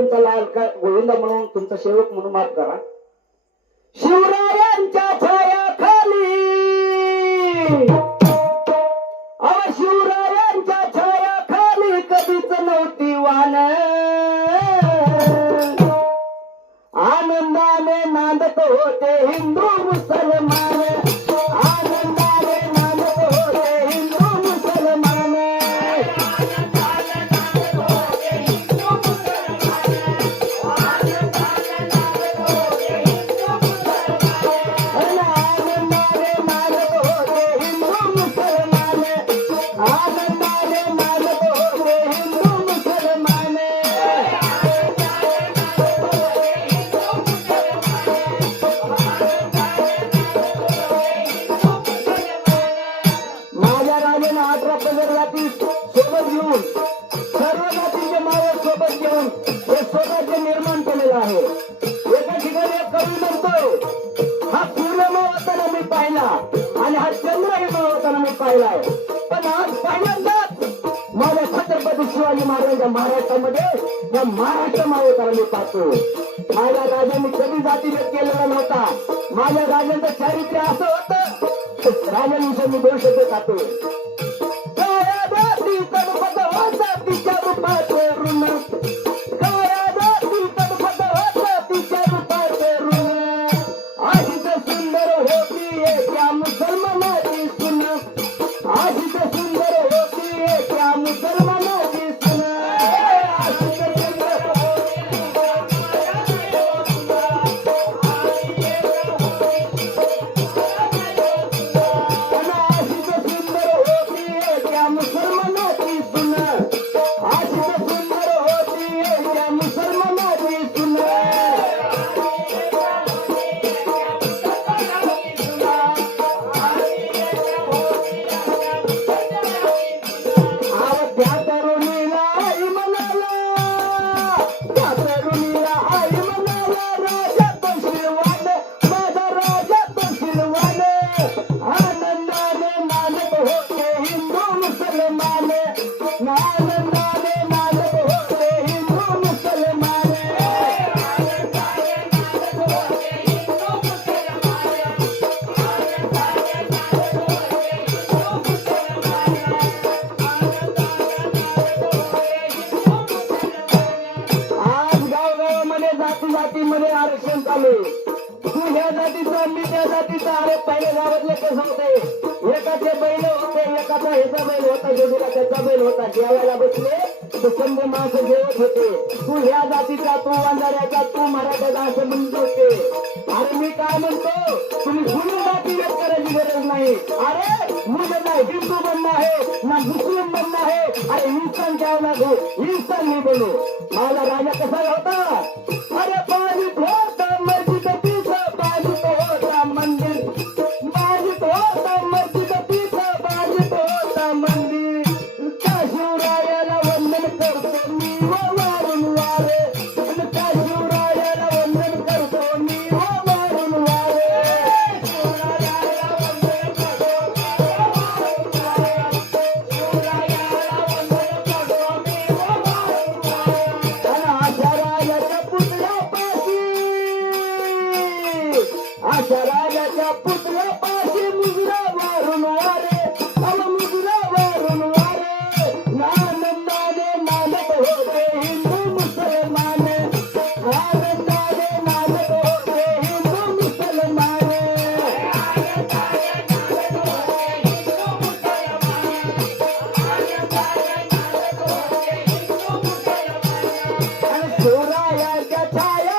तुमचा लाडका गोविंदा म्हणून तुमचा सेवक म्हणून माफ करा. शिवरायांच्या छायाखाली शिवरायांच्या छायाखाली कधीच नव्हती वान. आनंदाने नांदत होते हिंदू मुसलमान. आनंदाने नांदत होते हिंदू मुसलमान. सोबत घेऊन सर्व जातीचे मावळ सोबत घेऊन हे स्वतःचे निर्माण केलेलं आहे. एका ठिकाणी एक कवी म्हणतो, हा सूर्य मावळताना मी पाहिला आणि हा चंद्रही मावळताना मी पाहिलाय, पण आज पहिल्यांदाच माझ्या छत्रपती शिवाजी महाराजांच्या महाराष्ट्रामध्ये या महाराष्ट्र मावळताना मी पाहतो. माझ्या राजांनी कधी जातीभेद केलेला नव्हता. माझ्या राजांचं चारित्र्य असं होतं. राजांविषयी मी 2 शब्द खातो. जातीमध्ये आरक्षण चालू. तू ह्या जातीचा मी त्या जातीचा. अरे पहिले गावातले कसं होते, एकाचे बैल होते, एकाचा ह्याचा बैल होता, जोडीला त्याचा बैल होता. जेवायला बसले तर समजे माणसं जेवत होते. तू ह्या जातीचा, तू वंजाऱ्याचा, तू मराठ्याचा असं म्हणत होते. अरे मी काय म्हणतो, तुम्ही कुणी जाती व्यक्त करायची गरज नाही. अरे मुलं नाही हिंदू बनना है ना मुस्लिम बनना है. अरे इंसान क्या लागू, इंसान मी बनू. माझा राजा कसा होता, अरे बाजित होता मस्जिद तिथं, बाजित होता मंदिर, बाजित होता मस्जिद तिथं, बाजित होता मंदिर. त्या शिवरायाला वंदन करतो मी वारून वारे. त्या शिवरायाला वंदन करतो मी वारून वारे. शिवरायाला वंदन करतो मी वारून वारे. शिवरायाला वंदन करतो मी वारून वारे. आणि अशा राजाच्या पुतळ्यापाशी, अशा राजाच्या पुतळ्यापाशी मुजरा वारून वारे. अव मुजरा वारून वारे. आनंदाने नांदत होते हिंदू मुसलमान. आनंदाने नांदत होते हिंदू मुसलमान. आणि शिवरायांच्या छाया